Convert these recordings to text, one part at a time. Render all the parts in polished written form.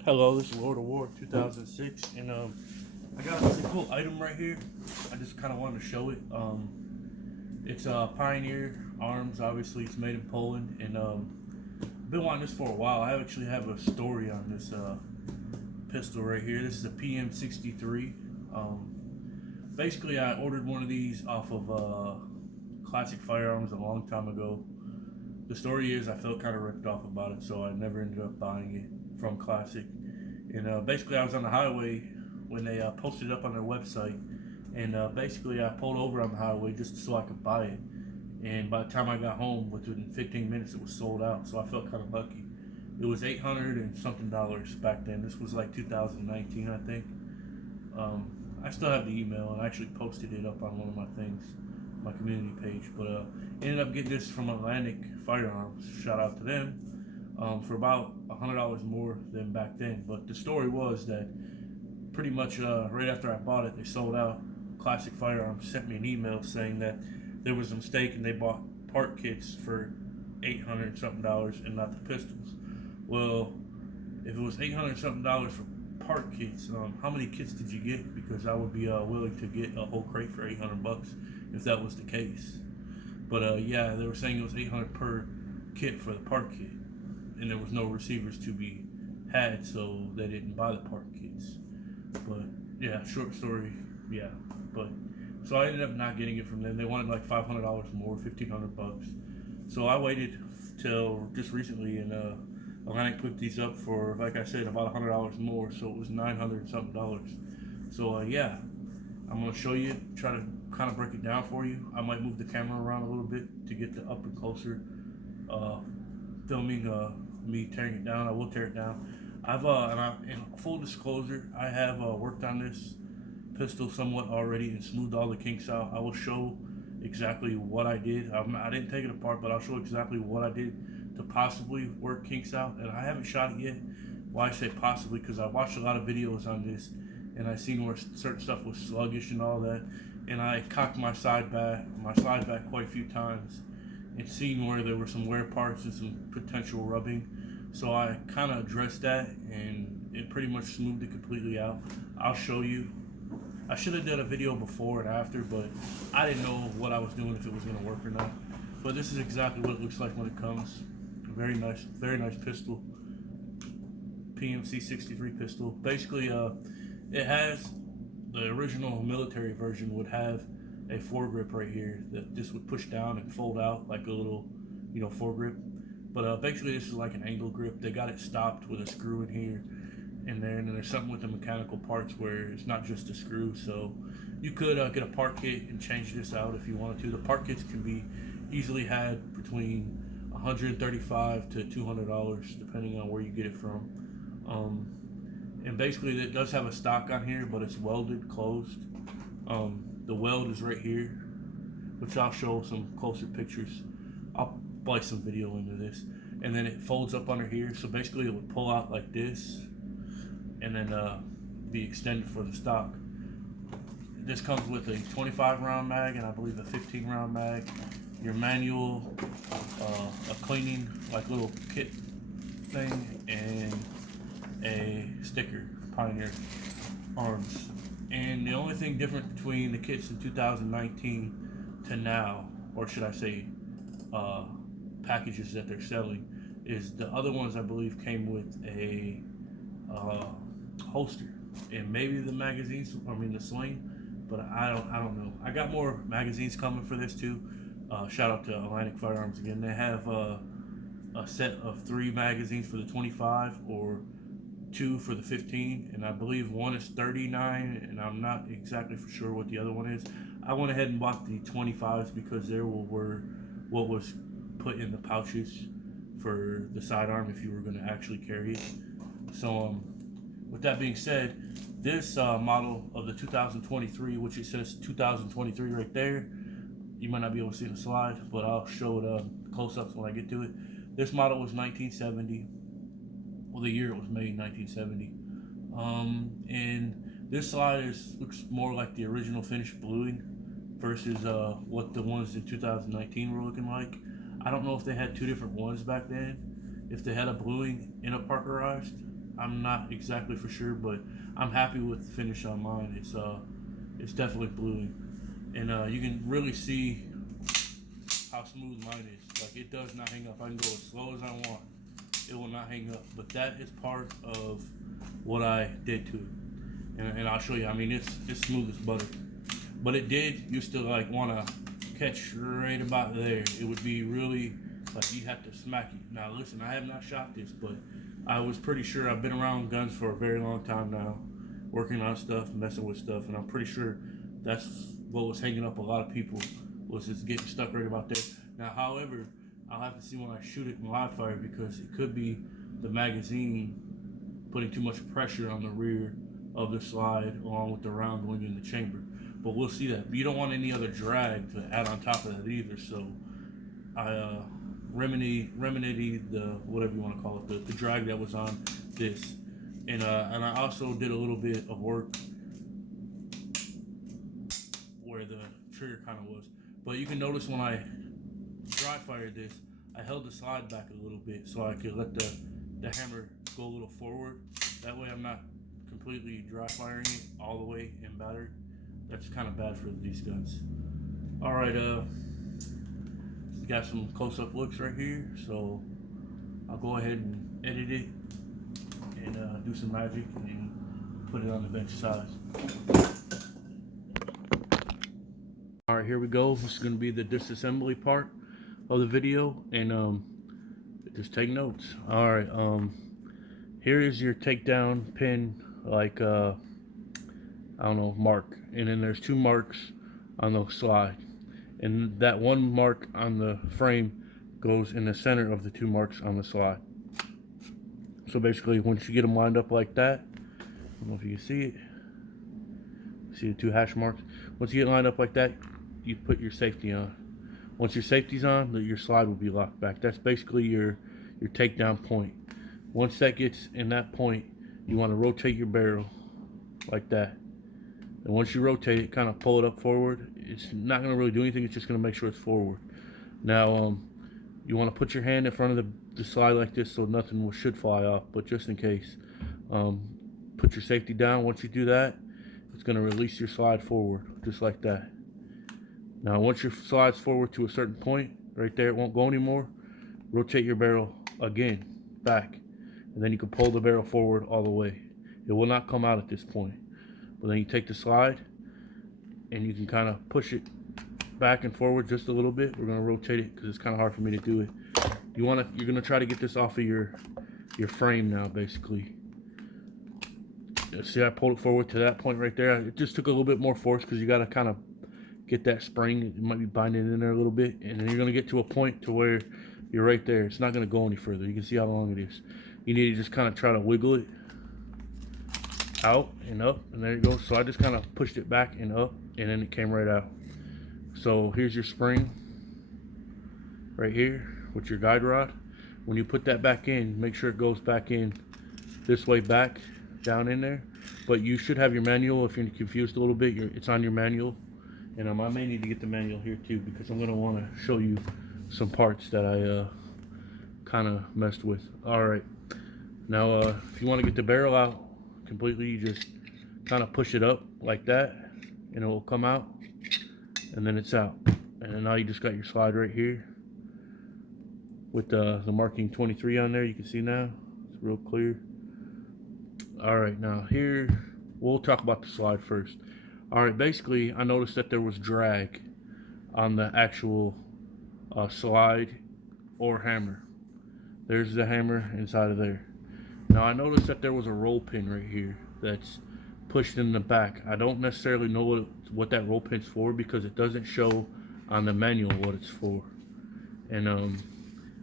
Hello, this is Lord of War 2006, and I got a really cool item right here. I just kind of wanted to show it. It's Pioneer Arms. Obviously, it's made in Poland, and I've been wanting this for a while. I actually have a story on this pistol right here. This is a PM-63. Basically, I ordered one of these off of Classic Firearms a long time ago. The story is I felt kind of ripped off about it, so I never ended up buying it from Classic. And basically, I was on the highway when they posted it up on their website, and basically, I pulled over on the highway just so I could buy it. And by the time I got home, within 15 minutes, it was sold out. So I felt kind of lucky. It was $800 and something back then. This was like 2019, I think. I still have the email, and I actually posted it up on one of my things, my community page. But ended up getting this from Atlantic Firearms. Shout out to them. For about $100 more than back then. But the story was that pretty much right after I bought it, they sold out. Classic Firearms sent me an email saying that there was a mistake and they bought part kits for $800 something and not the pistols. Well, if it was $800 something for part kits, how many kits did you get? Because I would be willing to get a whole crate for $800 if that was the case. But yeah, they were saying it was $800 per kit for the part kit, and there was no receivers to be had, so they didn't buy the part kits. But yeah, short story, yeah. But so I ended up not getting it from them. They wanted like $500 more, $1,500. So I waited till just recently, and Atlantic put these up for, like I said, about $100 more. So it was $900 something. So yeah, I'm gonna show you, try to kind of break it down for you. I might move the camera around a little bit to get the up and closer filming me tearing it down. I will tear it down. In full disclosure, I have worked on this pistol somewhat already and smoothed all the kinks out. I will show exactly what I did. I didn't take it apart, but I'll show exactly what I did to possibly work kinks out. And I haven't shot it yet. Why I say possibly? Because I watched a lot of videos on this, and I seen where certain stuff was sluggish and all that. And I cocked my slide back quite a few times, and seen where there were some wear parts and some potential rubbing. So I kind of addressed that, and it pretty much smoothed it completely out. I'll show you. I should have done a video before and after, but I didn't know what I was doing, if it was going to work or not. But this is exactly what it looks like when it comes. Very nice pistol. PM-63 pistol. Basically, it has the original military version would have a foregrip right here that just would push down and fold out like a little, foregrip. But basically, this is like an angle grip. They got it stopped with a screw in here and there, and then there's something with the mechanical parts where it's not just a screw. So you could get a part kit and change this out if you wanted to. The part kits can be easily had between $135 to $200 depending on where you get it from. And basically, it does have a stock on here, but it's welded closed. The weld is right here, which I'll show some closer pictures. I'll splice some video into this, and then it folds up under here. So basically, it would pull out like this, and then be extended for the stock. This comes with a 25 round mag and I believe a 15 round mag. Your manual, a cleaning like little kit thing, and a sticker, Pioneer Arms. And the only thing different between the kits in 2019 to now, or should I say packages that they're selling, is the other ones I believe came with a holster and maybe the magazines, the sling, but I don't know. I got more magazines coming for this too. Shout out to Atlantic Firearms again. They have a set of 3 magazines for the 25 or 2 for the 15, and I believe one is 39, and I'm not exactly for sure what the other one is. I went ahead and bought the 25s because they were what was put in the pouches for the sidearm if you were going to actually carry it. So with that being said, this model of the 2023, which it says 2023 right there, you might not be able to see the slide, but I'll show it close-ups when I get to it. This model was 1970. Well, the year it was made, 1970. And this slide looks more like the original finished bluing versus what the ones in 2019 were looking like. I don't know if they had 2 different ones back then, if they had a bluing and a parkerized. I'm not exactly for sure, but I'm happy with the finish on mine. It's definitely bluing, and you can really see how smooth mine is. Like, it does not hang up. I can go as slow as I want. It will not hang up. But that is part of what I did to it, and I'll show you. I mean, it's smooth as butter. But it did used to like want to catch right about there. It would be really like you'd have to smack it. Now listen, I have not shot this, but I was pretty sure. I've been around guns for a very long time now, working on stuff, messing with stuff, and I'm pretty sure that's what was hanging up a lot of people, was just getting stuck right about there. Now, however, I'll have to see when I shoot it in live fire, because it could be the magazine putting too much pressure on the rear of the slide along with the round going in the chamber. But we'll see that. But you don't want any other drag to add on top of that either. So I remedied the, whatever you want to call it, the drag that was on this, and I also did a little bit of work where the trigger kind of was. But you can notice when I dry fired this, I held the slide back a little bit so I could let the hammer go a little forward. That way I'm not completely dry firing it all the way in battery. That's kind of bad for these guns. All right, got some close-up looks right here, so I'll go ahead and edit it and do some magic and put it on the bench size. All right, here we go. This is going to be the disassembly part of the video, and just take notes. All right, here is your takedown pin, like I don't know, mark, and then there's 2 marks on the slide, and that 1 mark on the frame goes in the center of the 2 marks on the slide. So basically, once you get them lined up like that, I don't know if you can see it, see the 2 hash marks. Once you get lined up like that, you put your safety on. Once your safety's on, your slide will be locked back. That's basically your takedown point. Once that gets in that point, you want to rotate your barrel like that. And once you rotate it, kind of pull it up forward. It's not going to really do anything. It's just going to make sure it's forward. Now, you want to put your hand in front of the slide like this so nothing should fly off, but just in case. Put your safety down. Once you do that, it's going to release your slide forward, just like that. Now, once your slide's forward to a certain point, right there, it won't go anymore. Rotate your barrel again, back. And then you can pull the barrel forward all the way. It will not come out at this point. But then you take the slide and you can kind of push it back and forward just a little bit. We're going to rotate it because it's kind of hard for me to do it. You're going to try to get this off of your frame now, basically. See, I pulled it forward to that point right there. It just took a little bit more force because you got to kind of get that spring. It might be binding in there a little bit, and then you're going to get to a point to where you're right there. It's not going to go any further. You can see how long it is. You need to just kind of try to wiggle it out and up, and there you go. So I just kind of pushed it back and up, and then it came right out. So here's your spring right here with your guide rod. When you put that back in, make sure it goes back in this way, back down in there. But you should have your manual. If you're confused a little bit, it's on your manual. And I may need to get the manual here too, because I'm going to want to show you some parts that I kind of messed with. All right, now if you want to get the barrel out completely, you just kind of push it up like that and it will come out, and then it's out. And then now you just got your slide right here with the marking 23 on there. You can see now it's real clear. All right, now here we'll talk about the slide first. All right, basically I noticed that there was drag on the actual slide or hammer. There's the hammer inside of there. Now I noticed that there was a roll pin right here that's pushed in the back. I don't necessarily know what that roll pin's for, because it doesn't show on the manual what it's for. And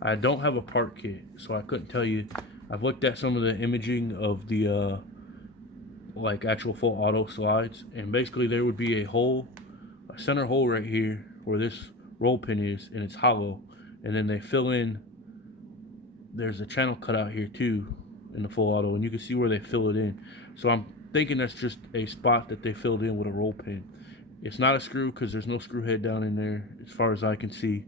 I don't have a part kit, so I couldn't tell you. I've looked at some of the imaging of the like actual full auto slides, and basically there would be a hole, a center hole right here where this roll pin is, and it's hollow, and then they fill in. There's a channel cut out here too in the full auto, and you can see where they fill it in. So I'm thinking that's just a spot that they filled in with a roll pin. It's not a screw, because there's no screw head down in there as far as I can see.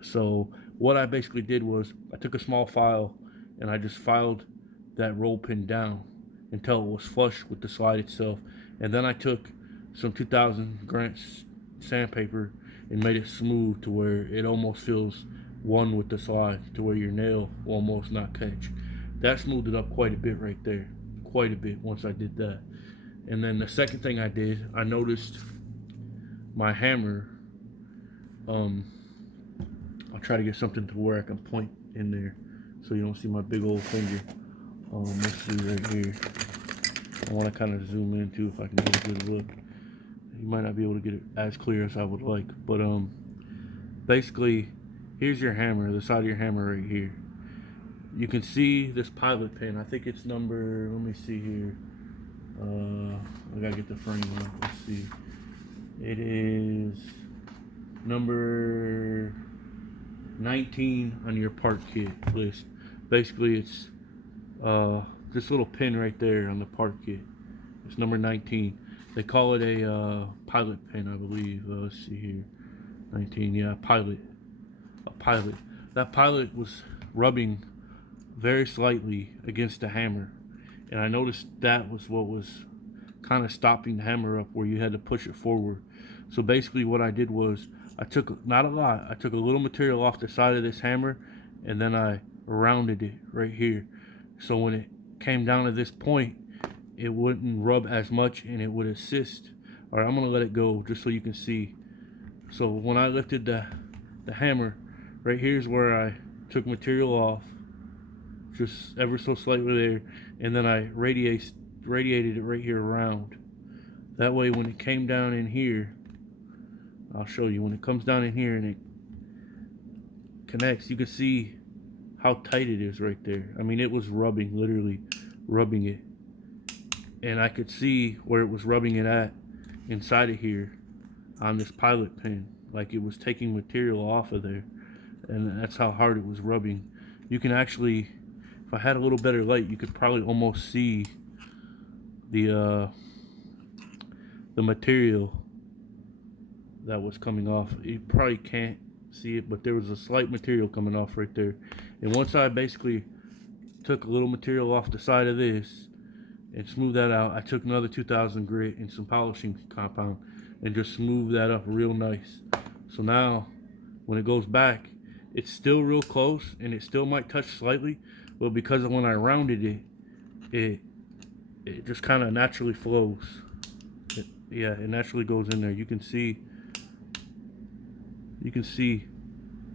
So what I basically did was I took a small file and I just filed that roll pin down until it was flush with the slide itself. And then I took some 2000 Grant sandpaper and made it smooth to where it almost feels one with the slide, to where your nail will almost not catch. That smoothed it up quite a bit right there, quite a bit once I did that. And then the second thing I did, I noticed my hammer, I'll try to get something to where I can point in there so you don't see my big old finger. Let's see right here. I want to kind of zoom in too if I can get a good look. You might not be able to get it as clear as I would like, but basically, here's your hammer, the side of your hammer right here. You can see this pilot pin. I think it's number, let me see here. I gotta get the frame on. Let's see. It is number 19 on your part kit list. Basically, it's this little pin right there on the part kit. It's number 19. They call it a pilot pin, I believe. Let's see here. 19, yeah, pilot. A pilot. That pilot was rubbing very slightly against the hammer, and I noticed that was what was kind of stopping the hammer up, where you had to push it forward. So basically what I did was, I took, not a lot, I took a little material off the side of this hammer, and then I rounded it right here. So when it came down to this point, it wouldn't rub as much and it would assist. All right, I'm gonna let it go just so you can see. So when I lifted the hammer, right here's where I took material off, just ever so slightly there, and then I radiated it right here around. That way when it came down in here, I'll show you, when it comes down in here and it connects, you can see how tight it is right there. I mean, it was rubbing, literally rubbing it. And I could see where it was rubbing it at inside of here on this pilot pin, like it was taking material off of there, and that's how hard it was rubbing. You can actually, if I had a little better light, you could probably almost see the material that was coming off. You probably can't see it, but there was a slight material coming off right there. And once I basically took a little material off the side of this and smoothed that out, I took another 2000 grit and some polishing compound and just smoothed that up real nice. So now when it goes back, it's still real close and it still might touch slightly, but because of when I rounded it just kind of naturally flows. It naturally goes in there. You can see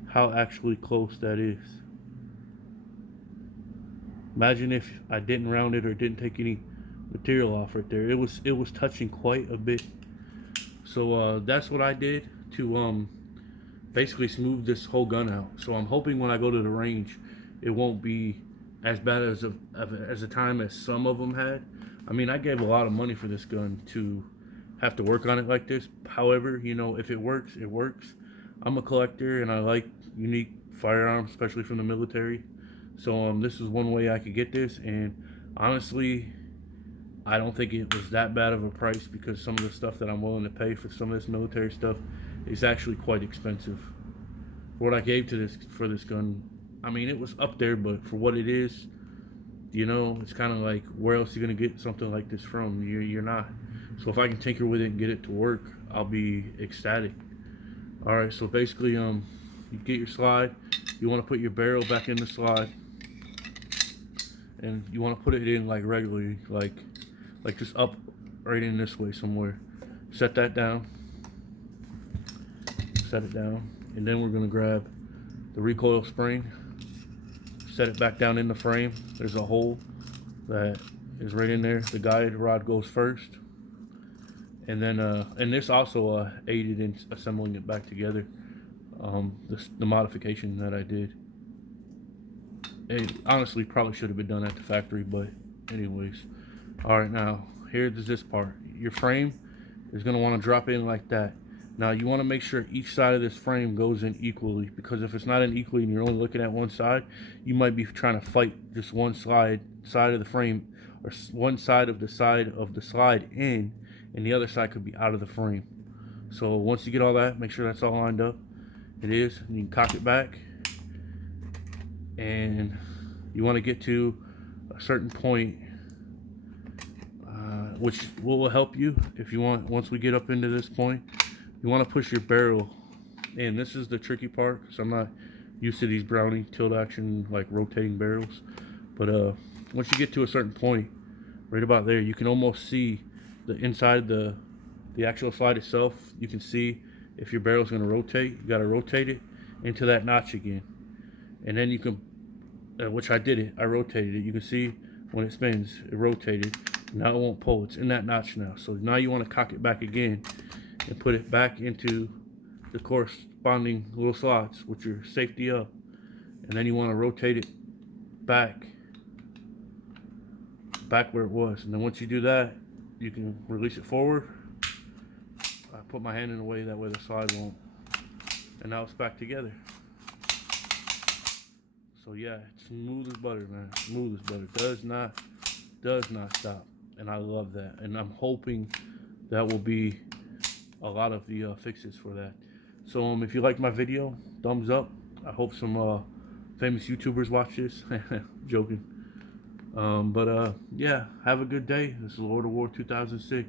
how actually close that is. Imagine if I didn't round it or didn't take any material off right there. It was touching quite a bit. So that's what I did to basically smooth this whole gun out. So I'm hoping when I go to the range, it won't be as bad as a time as some of them had. I mean, I gave a lot of money for this gun to have to work on it like this. However, you know, if it works, it works. I'm a collector and I like unique firearms, especially from the military. So this is one way I could get this, and honestly, I don't think it was that bad of a price, because some of the stuff that I'm willing to pay for some of this military stuff is actually quite expensive. For what I gave for this gun, I mean, it was up there, but for what it is, you know, it's kind of like, where else are you gonna get something like this from? You're not. So if I can tinker with it and get it to work, I'll be ecstatic. All right, so basically, you get your slide. You want to put your barrel back in the slide, and you want to put it in like regularly, like just up right in this way somewhere. Set that down. Set it down, and then we're gonna grab the recoil spring. Set it back down in the frame. There's a hole that is right in there. The guide rod goes first, and then and this also aided in assembling it back together. The modification that I did, it honestly probably should have been done at the factory, but anyways. All right, now here's this part. Your frame is going to want to drop in like that. Now you want to make sure each side of this frame goes in equally, because if it's not in equally and you're only looking at one side, you might be trying to fight just one side of the frame, or one side of the slide in, and the other side could be out of the frame. So once you get all that, make sure that's all lined up. It is, and you can cock it back, and you want to get to a certain point, which will help you if you want. Once we get up into this point, you want to push your barrel in. This is the tricky part because I'm not used to these Brownie tilt action like rotating barrels. But once you get to a certain point, right about there, you can almost see the inside the actual slide itself. You can see if your barrel's going to rotate. You got to rotate it into that notch again, and then you can, which I did it. I rotated it. You can see when it spins, it rotated. Now it won't pull. It's in that notch now. So now you want to cock it back again and put it back into the corresponding little slots with your safety up, and then you want to rotate it back where it was. And then once you do that, you can release it forward. I put my hand in the way, that way the slide won't. And now it's back together. So yeah, it's smooth as butter, man. Smooth as butter. Does not stop. And I love that. And I'm hoping that will be a lot of the fixes for that. So if you like my video, thumbs up. I hope some famous YouTubers watch this. Joking. Yeah, have a good day. This is Lord of War 2006.